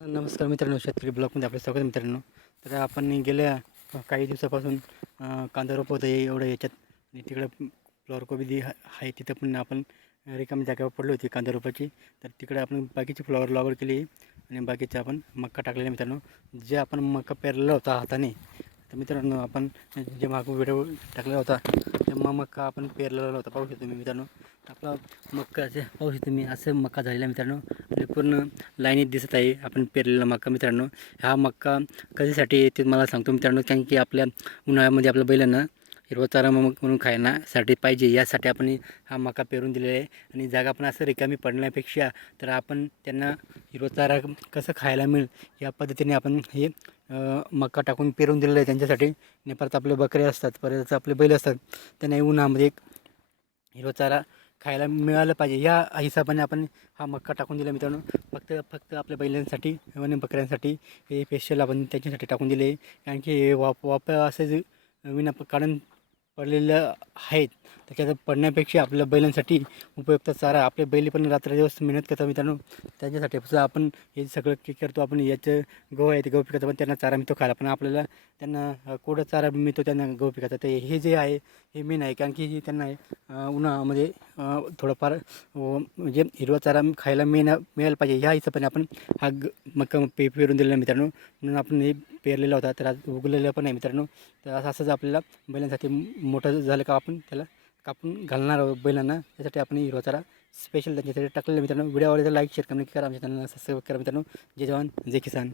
नमस्कार मित्रांनो, शेतकरी ब्लॉगमध्ये आपलं स्वागत आहे मित्रांनो. तर आपण गेल्या काही दिवसापासून कांदा रोपत आहे एवढं याच्यात, आणि तिकडं फ्लॉवर कोबी जी आहे तिथं पण आपण रिकामी जागेवर पडली होती कांदा रोपाची. तर तिकडे आपण बाकीची फ्लॉवर लागवड केली आणि बाकीचे आपण मक्का टाकलेला मित्रांनो. जे आपण मक्का पेरलेला होता हाताने, तर मित्रांनो आपण जे मागं व्हिडिओ टाकलेला होता तेव्हा मक्का आपण पेरलेला होता. पाहू शकतो तुम्ही मित्रांनो, आपला मक्काचे पाहू शकतो तुम्ही असं मक्का झालेला मित्रांनो. आणि पूर्ण लाईनीत दिसत आहे आपण पेरलेला मक्का मित्रांनो. हा मक्का कधीसाठी ते मला सांगतो मित्रांनो, कारण की आपल्या उन्हाळ्यामध्ये आपल्या बैलांना हिरवा चारा म्हणून खाण्यासाठी पाहिजे, यासाठी आपण हा मका पेरून दिलेला आहे. आणि जागा पण असं रिकामी पडण्यापेक्षा तर आपण त्यांना हिरवा चारा कसं खायला मिळेल या पद्धतीने आपण हे मका टाकून पेरून दिलेलं आहे त्यांच्यासाठी. आणि परत आपले बकरे असतात, परत आपले बैल असतात, त्यांना उन्हामध्ये एक हिरवा चारा खायला मिळालं पाहिजे या हिशोबाने आपण हा मक्का टाकून दिला मित्रांनो. फक्त आपल्या बैलांसाठी आणि बकऱ्यांसाठी हे स्पेशल आपण त्याच्यासाठी टाकून दिले. कारण की हे वाप असं जे विना कारण पडलेलं आहेत, त्याच्यात पडण्यापेक्षा आपल्या बैलांसाठी उपयुक्त चारा, आपले बैल पण रात्रदिवस मेहनत करतात मित्रांनो. त्यांच्यासाठी सुद्धा आपण हे सगळं करतो. आपण याचं गहू आहे ते गहू पिकाचं पण त्यांना चारा मिळतो खायला, पण आपल्याला त्यांना कोरडा चारा मिळतो त्यांना गहू पिकाचा. तर हे जे आहे हे मेन आहे, कारण की त्यांना उन्हामध्ये थोडंफार म्हणजे हिरवा चारा खायला मिळायला पाहिजे ह्या हिशोबाने आपण हा मक्का पेरून दिलेला मित्रांनो. म्हणून आपण हे पेरलेला होता, तर आज उगलेलं पण आहे मित्रांनो. तर असंच आपल्याला बैलांसाठी मोठं झालं का आपण त्याला कापून घालणार आहोत बैलांना, त्यासाठी आपण हिरवा चारा स्पेशल त्यांच्यासाठी टाकलेला मित्रांनो. व्हिडिओ आवडला तर लाईक शेअर कमेंट करा, आमच्या चॅनलला सबस्क्राईब करा मित्रांनो. जय जवान जय किसान.